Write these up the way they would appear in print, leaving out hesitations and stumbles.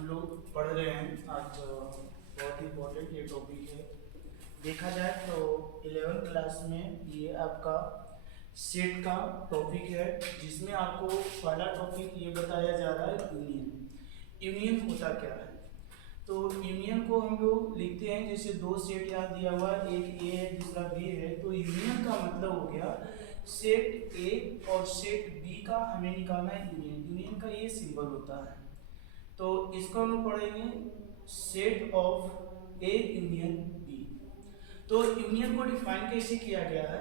हम लोग पढ़ रहे हैं आज बहुत इम्पोर्टेंट ये टॉपिक है। देखा जाए तो 11th क्लास में ये आपका सेट का टॉपिक है, जिसमें आपको पहला टॉपिक ये बताया जा रहा है यूनियन। यूनियन होता क्या है? तो यूनियन को हम लोग लिखते हैं जैसे दो सेट यहाँ दिया हुआ है, एक ए है दूसरा बी है। तो यूनियन का मतलब हो गया सेट ए और सेट बी का हमें निकालना है यूनियन। यूनियन का ये सिंबल होता है। तो इसको हम पढ़ेंगे set of A union B. तो यूनियन को डिफाइन कैसे किया गया है?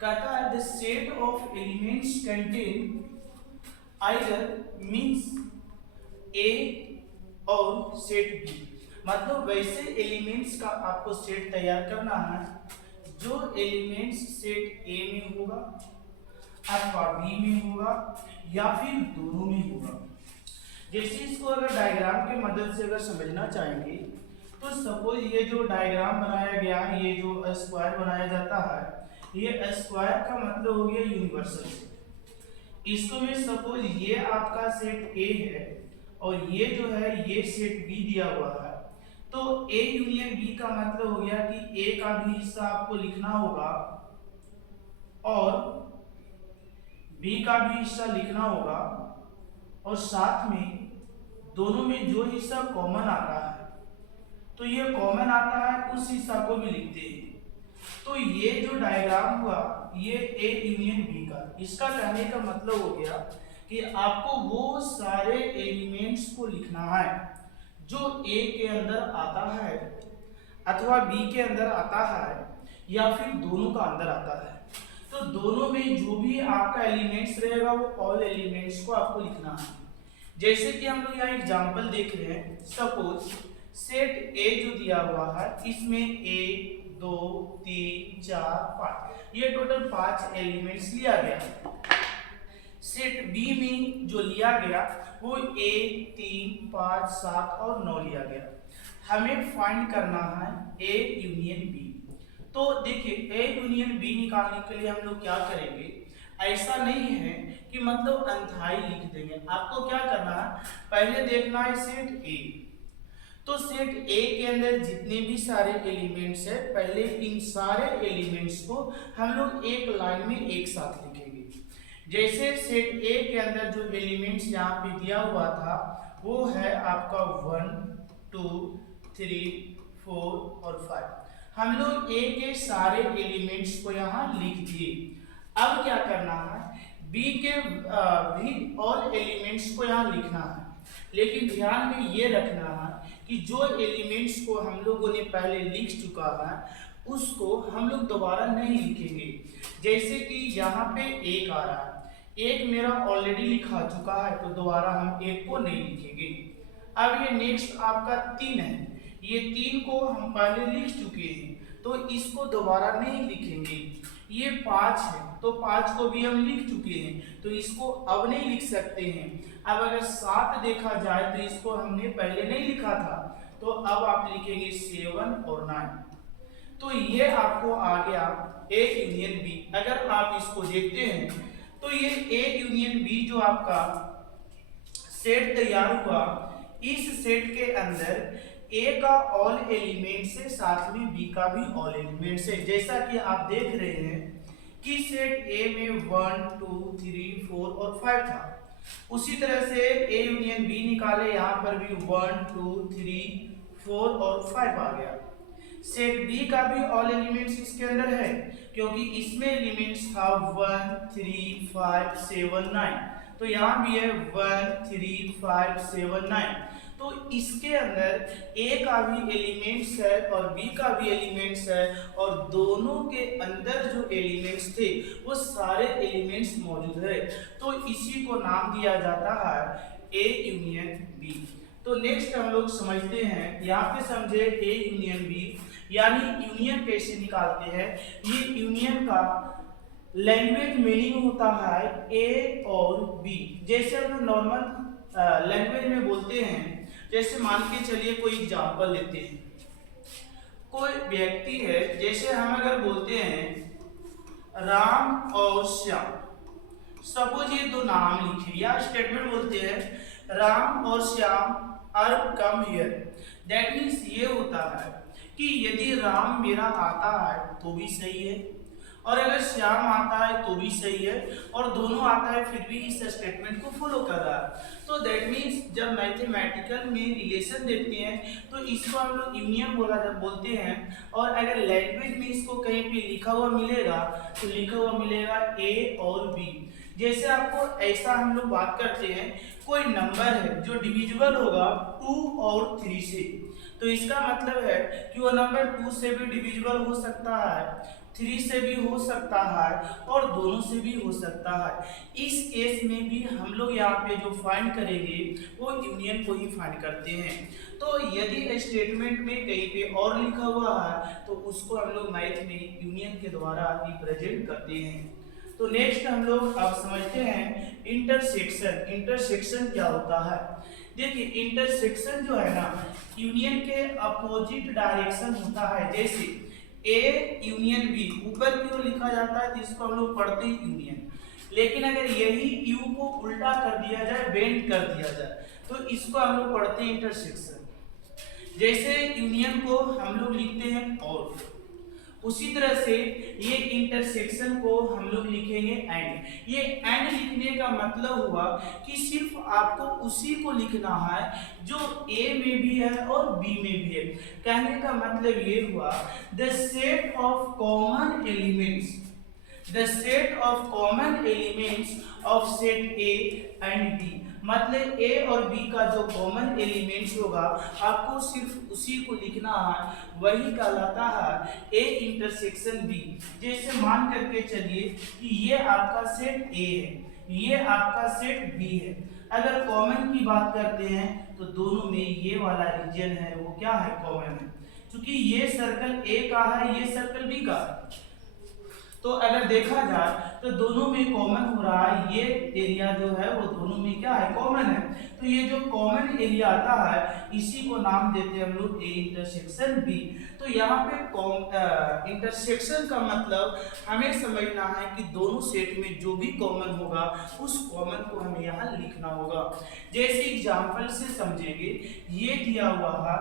कहता है the set of elements contain either means A और सेट बी। मतलब वैसे एलिमेंट्स का आपको सेट तैयार करना है जो एलिमेंट्स सेट ए में होगा अथवा बी में होगा या फिर दोनों में होगा। जैसे इसको अगर डायग्राम के मदद से अगर समझना चाहेंगे तो सपोज ये जो डायग्राम बनाया गया है, ये जो स्क्वायर बनाया जाता है, ये स्क्वायर का मतलब हो गया यूनिवर्सल सेट। इसको में सपोज ये आपका सेट ए है और ये जो है ये सेट बी दिया हुआ है। तो ए यूनियन बी का मतलब हो गया कि ए का भी हिस्सा आपको लिखना होगा और बी का भी हिस्सा लिखना होगा, और साथ में दोनों में जो हिस्सा कॉमन आता है तो ये कॉमन आता है उस हिस्सा को भी लिखते हैं। तो ये जो डायग्राम हुआ ये ए यूनियन बी का, इसका कहने का मतलब हो गया कि आपको वो सारे एलिमेंट्स को लिखना है जो ए के अंदर आता है अथवा बी के अंदर आता है या फिर दोनों का अंदर आता है। तो दोनों में जो भी आपका एलिमेंट्स रहेगा वो ऑल एलिमेंट्स को आपको लिखना है। जैसे कि हम लोग यहाँ एग्जांपल देख रहे हैं, सपोज सेट ए जो दिया हुआ है इसमें 1 2 3 4 5 ये टोटल 5 एलिमेंट्स लिया गया। सेट बी में जो लिया गया वो 1 3 5 7 और 9 लिया गया। हमें फाइंड करना है ए यूनियन बी। तो देखिए ए यूनियन बी निकालने के लिए हम लोग क्या करेंगे, ऐसा नहीं है कि मतलब अंधाई लिख देंगे। आपको क्या करना है, पहले देखना है सेट ए। तो सेट ए के अंदर जितने भी सारे एलिमेंट्स है, पहले इन सारे एलिमेंट्स को हम लोग एक लाइन में एक साथ लिखेंगे। जैसे सेट ए के अंदर जो एलिमेंट्स यहाँ पे दिया हुआ था वो है आपका 1 2 3 4 और 5। हम लोग ए के सारे एलिमेंट्स को यहाँ लिख दिए। अब क्या करना है, बी के भी और एलिमेंट्स को यहाँ लिखना है। लेकिन ध्यान में ये रखना है कि जो एलिमेंट्स को हम लोगों ने पहले लिख चुका है उसको हम लोग दोबारा नहीं लिखेंगे। जैसे कि यहाँ पे एक आ रहा है, एक मेरा ऑलरेडी लिखा चुका है तो दोबारा हम एक को नहीं लिखेंगे। अब ये नेक्स्ट आपका 3 है, ये 3 को हम पहले लिख चुके हैं तो इसको दोबारा नहीं लिखेंगे। ये 5 है तो 5 को भी हम लिख चुके हैं तो इसको अब नहीं लिख सकते हैं। अब अगर 7 देखा जाए तो इसको हमने पहले नहीं लिखा था तो अब आप लिखेंगे 7 और 9। तो ये आपको आ गया ए यूनियन बी। अगर आप इसको देखते हैं तो ये ए यूनियन बी जो आपका सेट तैयार हुआ, इस सेट के अंदर ए का ऑल एलिमेंट से साथ में बी का भी ऑल एलिमेंट से। जैसा कि आप देख रहे हैं कि सेट ए में 1 2 3 4 और 5 था, उसी तरह से ए यूनियन बी निकाले, यहाँ पर भी 1 2 3 4 और 5 आ गया। सेट बी का भी ऑल एलिमेंट्स इसके अंदर है क्योंकि इसमें एलिमेंट्स था 1 3 5 7 9। तो यहाँ भी है 1 3 5 7 9। तो इसके अंदर ए का भी एलिमेंट्स है और बी का भी एलिमेंट्स है, और दोनों के अंदर जो एलिमेंट्स थे वो सारे एलिमेंट्स मौजूद है। तो इसी को नाम दिया जाता है ए यूनियन बी। तो नेक्स्ट हम लोग समझते हैं, यहाँ पे समझे ए यूनियन बी यानी यूनियन कैसे निकालते हैं। ये यूनियन का लैंग्वेज मीनिंग होता है ए और बी। जैसे हम नॉर्मल लैंग्वेज में बोलते हैं, जैसे मान के चलिए कोई एग्जांपल लेते हैं, कोई व्यक्ति है, जैसे हम अगर बोलते हैं राम और श्याम, सपोज ये दो नाम लिखे या स्टेटमेंट बोलते हैं राम और Shyam are come here, that means ये होता है कि यदि राम मेरा आता है तो भी सही है, और अगर श्याम आता है तो भी सही है, और दोनों आता है फिर भी इस स्टेटमेंट को फॉलो कर रहा है। तो दैट मीन्स जब मैथमेटिकल में रिलेशन देखते हैं तो इसको हम लोग यूनियन बोलते हैं। और अगर लैंग्वेज में इसको कहीं पे लिखा हुआ मिलेगा तो लिखा हुआ मिलेगा ए और बी। जैसे आपको ऐसा हम लोग बात करते हैं, कोई नंबर है जो डिविजिबल होगा 2 और 3 से, तो इसका मतलब है कि वो नंबर 2 से भी डिविजिबल हो सकता है, 3 से भी हो सकता है, और दोनों से भी हो सकता है। इस केस में भी हम लोग यहाँ पे जो फाइंड करेंगे वो यूनियन को ही फाइंड करते हैं। तो यदि स्टेटमेंट में कहीं पे और लिखा हुआ है तो उसको हम लोग मैथ में यूनियन के द्वारा रिप्रेजेंट करते हैं। तो नेक्स्ट हम लोग अब समझते हैं इंटरसेक्शन। इंटरसेक्शन क्या होता है? देखिए इंटरसेक्शन जो है ना, यूनियन के अपोजिट डायरेक्शन होता है। जैसे ए यूनियन बी ऊपर की ओर लिखा जाता है तो इसको हम लोग पढ़ते हैं यूनियन, लेकिन अगर यही यू को उल्टा कर दिया जाए, बेंड कर दिया जाए, तो इसको हम लोग पढ़ते हैं इंटरसेक्शन। जैसे यूनियन को हम लोग लिखते हैं और, उसी तरह से ये इंटरसेक्शन को हम लोग लिखेंगे एंड। ये एंड लिखने का मतलब हुआ कि सिर्फ आपको उसी को लिखना है जो ए में भी है और बी में भी है। कहने का मतलब ये हुआ the set of common elements, the set of common elements of set A and B. मतलब ए और बी का जो कॉमन एलिमेंट्स होगा आपको सिर्फ उसी को लिखना है, वही कहलाता है ए इंटरसेक्शन बी। जैसे मान करके चलिए कि ये आपका सेट ए है, ये आपका सेट बी है। अगर कॉमन की बात करते हैं तो दोनों में ये वाला रीजन है वो क्या है, कॉमन है। क्योंकि ये सर्कल ए का है, ये सर्कल बी का है, तो अगर देखा जाए तो दोनों में कॉमन हो रहा है। ये एरिया जो है वो दोनों में क्या है, कॉमन है। तो ये जो कॉमन एरिया आता है इसी को नाम देते हैं हम लोग ए इंटरसेक्शन बी। तो यहाँ पे इंटरसेक्शन का मतलब हमें समझना है कि दोनों सेट में जो भी कॉमन होगा उस कॉमन को हमें यहाँ लिखना होगा। जैसे एग्जाम्पल से समझेंगे, ये दिया हुआ है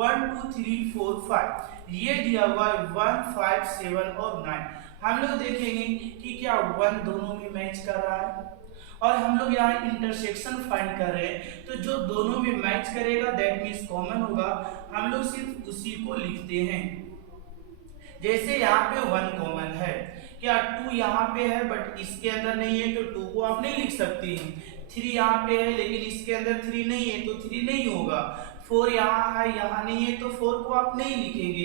1 2 3 4 5, ये दिया हुआ है 1 5 7 और 9। हम लोग देखेंगे कि क्या 1 दोनों में मैच कर रहा है, और हम लोग यहाँ इंटरसेक्शन फाइंड कर रहे हैं, तो जो दोनों में मैच करेगा दैट मीन्स कॉमन होगा, हम लोग सिर्फ उसी को लिखते हैं। जैसे यहाँ पे 1 कॉमन है, क्या 2 यहाँ पे है बट इसके अंदर नहीं है तो 2 को आप नहीं लिख सकते हैं। 3 यहाँ पे है लेकिन इसके अंदर 3 नहीं है तो 3 नहीं होगा। 4 यहाँ है, यहाँ नहीं है तो 4 को आप नहीं लिखेंगे।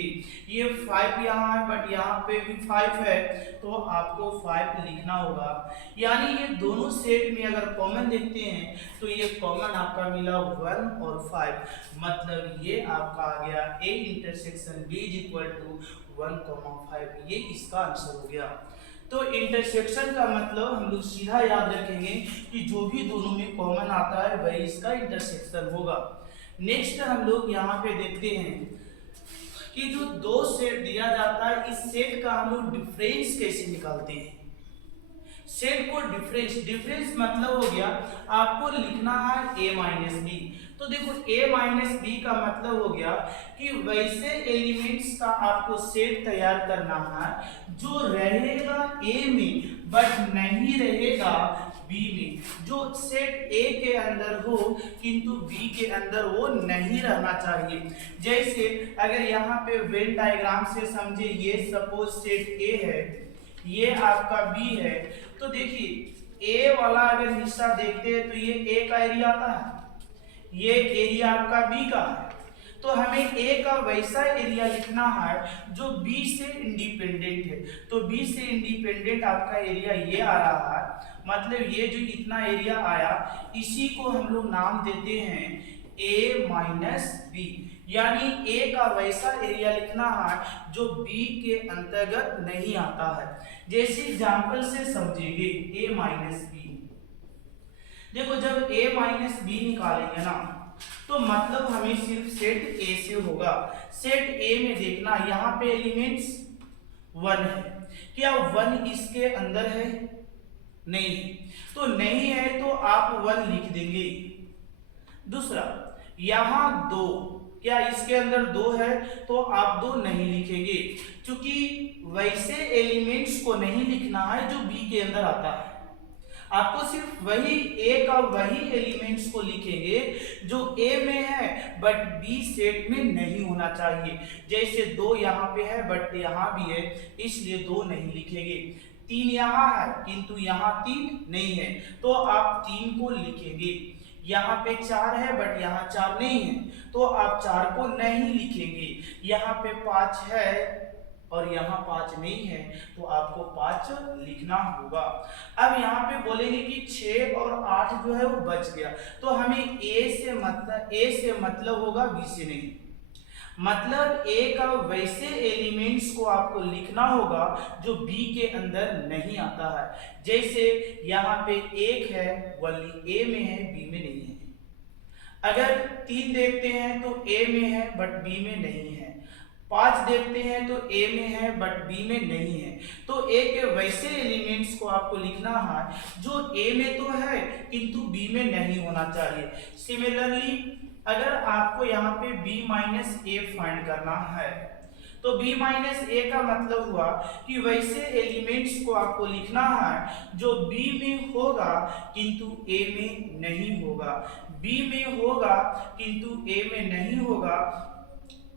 ये 5 यहाँ है बट यहाँ पे भी 5 है तो आपको 5 लिखना होगा। यानी ये दोनों सेट में अगर कॉमन देखते हैं तो ये कॉमन आपका मिला 1 और 5, मतलब ये आपका आ गया A intersection B is equal to 1,5। ये इसका आंसर हो गया। तो इंटरसेक्शन का मतलब हम लोग सीधा याद रखेंगे कि जो भी दोनों में कॉमन आता है वही इसका इंटरसेक्शन होगा। नेक्स्ट हम लोग यहाँ पे देखते हैं कि जो दो सेट दिया जाता है इस सेट का हम लोग डिफरेंस कैसे निकालते हैं। सेट को डिफरेंस मतलब हो गया आपको लिखना है a माइनस बी। तो देखो a माइनस बी का मतलब हो गया कि वैसे एलिमेंट्स का आपको सेट तैयार करना है जो रहेगा a में बट नहीं रहेगा b में, जो सेट a के अंदर हो किंतु b के अंदर वो नहीं रहना चाहिए। जैसे अगर यहाँ पे वेन डायग्राम से समझे, ये सपोज सेट a है, ये आपका b है, तो देखिए a वाला अगर हिस्सा देखते हैं तो ये a का एरिया आता है, ये एरिया आपका b का है, तो हमें a का वैसा एरिया लिखना है जो b से इंडिपेंडेंट है। तो b से इंडिपेंडेंट आपका एरिया ये आ रहा है, मतलब ये जो इतना एरिया आया इसी को हम लोग नाम देते हैं a माइनस बी। यानी a का वैसा एरिया लिखना है जो b के अंतर्गत नहीं आता है। जैसे एग्जांपल से समझेंगे a माइनस बी। देखो जब a माइनस बी निकालेंगे ना तो मतलब हमें सिर्फ सेट a से होगा। सेट a में देखना यहाँ पे एलिमेंट्स 1 है, क्या 1 इसके अंदर है? नहीं, तो नहीं है तो आप 1 लिख देंगे। दूसरा, यहाँ 2, क्या इसके अंदर 2 है तो आप 2 नहीं लिखेंगे, क्योंकि वैसे एलिमेंट्स को नहीं लिखना है जो बी के अंदर आता है। आपको सिर्फ वही ए का वही एलिमेंट्स को लिखेंगे जो ए में है बट बी सेट में नहीं होना चाहिए। जैसे 2 यहाँ पे है बट यहाँ भी है, इसलिए 2 नहीं लिखेंगे। 3 यहाँ है किंतु यहाँ 3 नहीं है, तो आप 3 को लिखेंगे। यहाँ पे 4 है बट यहाँ 4 नहीं है, तो आप 4 को नहीं लिखेंगे। यहाँ पे 5 है और यहाँ 5 नहीं है, तो आपको 5 लिखना होगा। अब यहाँ पे बोलेंगे कि 6 और 8 जो है वो बच गया, तो हमें ए से मतलब होगा बी से नहीं। मतलब ए का वैसे एलिमेंट्स को आपको लिखना होगा जो बी के अंदर नहीं आता है। जैसे यहाँ पे 1 है, वही ए में है, बी में नहीं है। अगर 3 देखते हैं तो ए में है बट बी में नहीं है। 5 देखते हैं तो ए में है बट बी में नहीं है। तो ए के वैसे एलिमेंट्स को आपको लिखना है जो ए में तो है किंतु बी में नहीं होना चाहिए। सिमिलरली अगर आपको यहाँ पे b माइनस ए फाइंड करना है तो b माइनस ए का मतलब हुआ कि वैसे एलिमेंट्स को आपको लिखना है जो b में होगा किंतु a में नहीं होगा, b में होगा किंतु a में नहीं होगा,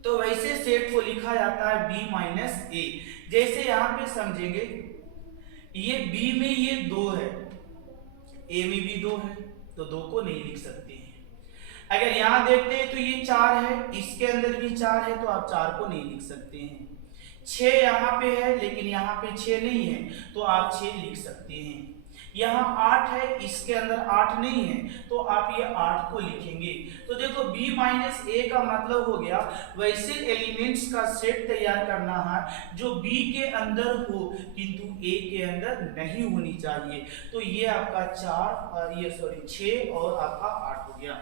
तो वैसे सेट को लिखा जाता है b माइनस ए। जैसे यहाँ पे समझेंगे, ये b में ये 2 है, a में भी 2 है, तो 2 को नहीं लिख सकते हैं। अगर यहाँ देखते हैं तो ये 4 है, इसके अंदर भी 4 है, तो आप 4 को नहीं लिख सकते हैं। 6 यहाँ पे है लेकिन यहाँ पे 6 नहीं है, तो आप 6 लिख सकते हैं। यहाँ 8 है, इसके अंदर 8 नहीं है, तो आप ये 8 को लिखेंगे। तो देखो b माइनस ए का मतलब हो गया वैसे एलिमेंट्स का सेट तैयार करना है जो b के अंदर हो किंतु a के अंदर नहीं होनी चाहिए। तो ये आपका 6 और आपका 8 हो गया।